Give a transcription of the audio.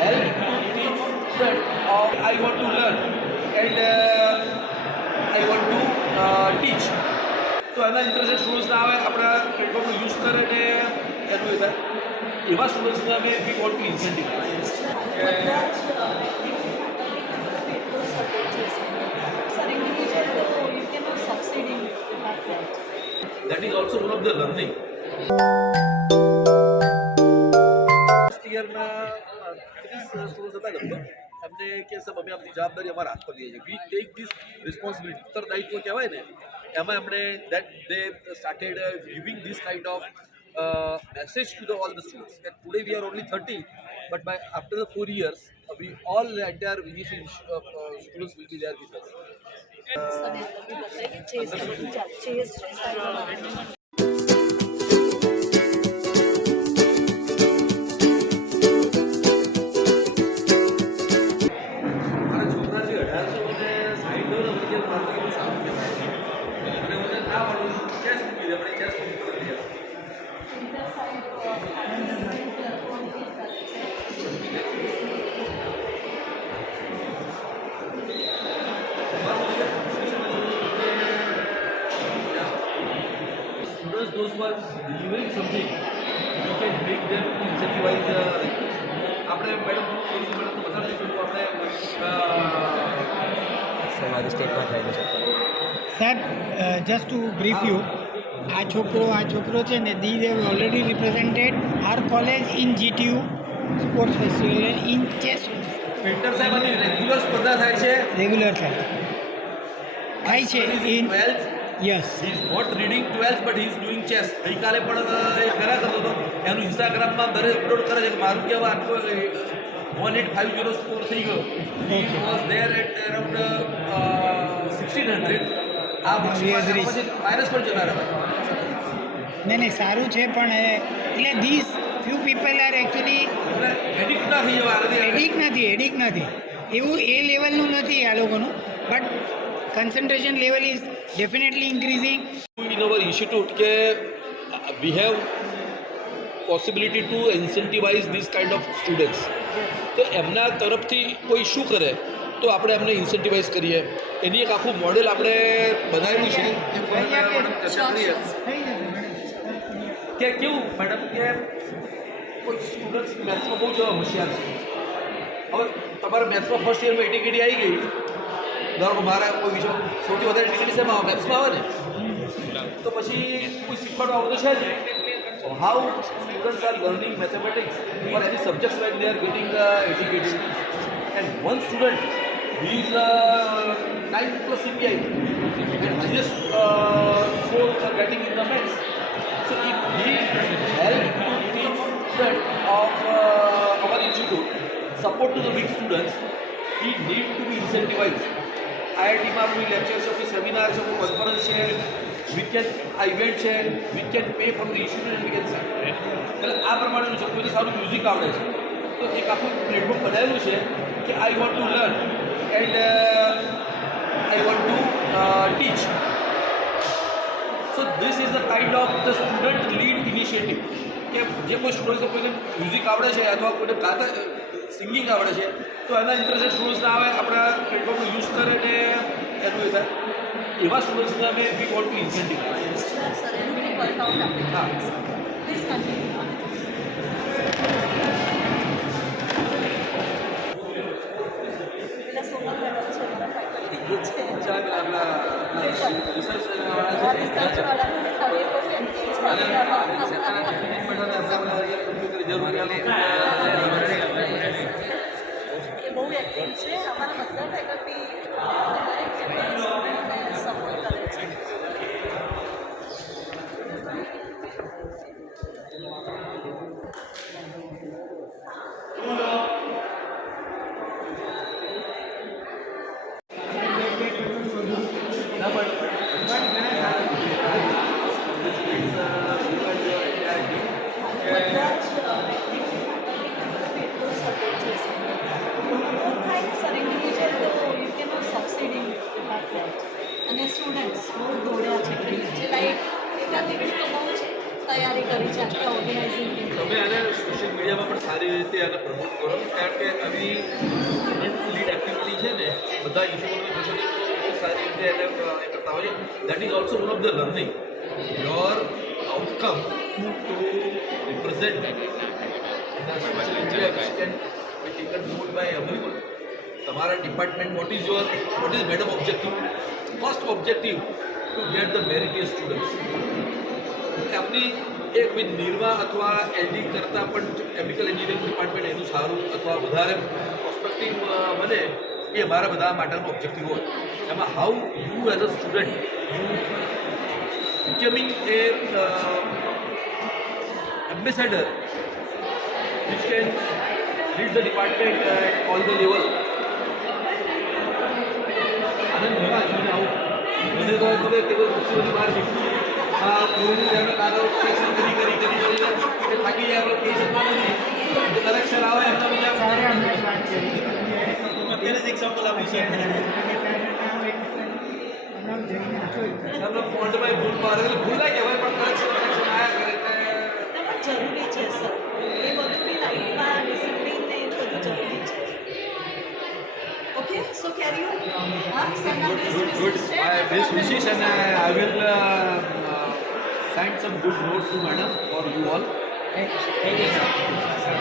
help to teach student of I want to learn and I want to teach. તો એના interested સ્ટુડન્ટ્સને આવે આપણા પ્લેટફોર્મનો યુઝ કરે ને એનું એ થાય એવા સ્ટુડન્ટ્સને અમે we want to incentivise. That is also one of the learning. Last year में 30 स्टूडेंट्स હતા લગભગ અમને કે સબ અમે આપણી જવાબદારી અમારા હાથ પર લઈએ છીએ. વી ટેક ધીસ રિસ્પોન્સિબિલિટી ઉત્તરદાયિત્વ કહેવાય ને એમાં એમણે that they started giving this kind of message to all the students that today we are only 30 but by after the 4 years we all the entire VDC students will be there with us. Those who are delivering something, you can make them to incentivize. આપણે madam તો બતાવી દીધું આપણે મારી સ્ટેટમાં થયેલું છે સાહેબ જસ્ટ ટુ બ્રીફ યુ આ છોકરો છે ને દી Dev already represented our college in GTU sports festival in chess. Painter સાહેબ આની રેગ્યુલર સ્પર્ધા થાય છે in 12th. Yes he is not reading 12th but he is doing chess. ગઈકાલે પણ એ કર્યા કરતો હતો એનું ઇન્સ્ટાગ્રામમાં દરેક અપલોડ કરે છે કે મારું કહેવા આટલો 1850 સ્કોર થઈ ગયો. he was there at around 1600. આ પછી વાયરસ પણ જતા રહ્યા. નહીં સારું છે પણ એટલે this few people are actually addict ના થઈ જવા. એડિક્ટ નથી એવું એ લેવલનું નથી આ લોકોનું but concentration level is definitely increasing. In our institute કે we have possibility to incentivize this kind of students. તો એમના તરફથી કોઈ શું કરે તો આપણે એમને ઇન્સેન્ટિવાઇઝ કરીએ એની એક આખું મોડેલ આપણે બનાવેલું છે. કે કેવું મેડમ કે કોઈ સ્ટુડન્ટ્સ મેથ્સમાં બહુ જ હોશિયાર છે. હવે તમારે મેથ્સમાં ફર્સ્ટ યરમાં એટીકેટી આવી ગઈ ધારો મારા કોઈ વિષય સૌથી વધારે ડિગ્રી શેમાં મેથ્સમાં આવે ને તો પછી કોઈ શીખવાડવા આવું તો છે જ. So how students are learning mathematics or any subjects when they are getting educated, and one student he is 9 plus CPI and highest score getting in the maths. So if he help to teach student of our institute support to the weak students, he need to be incentivized. IITમાં કોઈ lecture છે, કોઈ seminar છે, કોઈ conference છે, weekend આ event છે, we can pay from the institute and we can send. એટલે આ પ્રમાણેનું છે. કોઈને સારું મ્યુઝિક આવડે છે તો એક આખું પ્લેટફોર્મ બનાવેલું છે કે I want to learn and I want to teach. So this is the kind of the student lead initiative કે જે કોઈ સ્ટુડન્ટ કોઈને મ્યુઝિક આવડે છે અથવા કોઈને ગાતા સિંગિંગ આવડે છે તો એના ઇન્ટરેસ્ટેડ સ્ટુડન્ટ્સને આવે આપણા પ્લેટફોર્મનો યુઝ કરે ને એનું એ થાય એવા સ્ટુડન્ટ્સને અમે વી વોન્ટ ટુ ઇન્સેન્ટિવાઇઝ. બહુ એક્ટિવ છે. અમારા બધા ફેકલ્ટી સપોર્ટ કરે છે. અને સ્ટુડન્ટ્સ બહુ દોડ્યા છે જે લાઈક એકાદ દિવસ તો બહુ છે તૈયારી રીતે આને પ્રમોટ કરો, કારણ કે આવી સ્ટુડન્ટ લીડ એક્ટિવિટી છે ને બધા ઇન્સ્ટિટ્યૂટમાં સારી રીતે એને એ કરતા હોય that is also one of the learning your outcome to represent by everyone. તમારા department what is madam objective, first objective to get the meritorious students. આપણી એક નિર્વા અથવા એલડી કરતાં પણ કેમિકલ એન્જિનિયરિંગ ડિપાર્ટમેન્ટ એનું સારું અથવા વધારે પ્રોસ્પેક્ટિવ બને એ અમારા બધા માટેનો ઓબ્જેક્ટિવ હોય. એમાં how you as a student becoming A ambassador which can lead the department at all the level. આનંદ ભેગા થઈને આવું મને તો બધે તે ખુશીઓની બહાર નીકળી પૂરી એમને કાગળ સિલેક્શન કરી એ થાકી જાય આપણે કહી શકવાનું નહીં. કલેક્શન આવે એમના બધા સારે હમણાં જ વાત કરી અત્યારે જ એક્ઝામ્પલ આપી છે હમણાં જઈને જોઈ એમનો ફોન્ટમાં ભૂલ પાડે એટલે ભૂલ ના કહેવાય પણ કલેક્શન આવ્યા કરે પણ જરૂરી છે સર, એ બધું બી લાઈફમાં ડિસિપ્લિન ને એ બધું જરૂરી છે. Okay, so carry on. હા, સરના good. Best wishes and I will send some good notes to madam for you all. Thank you sir.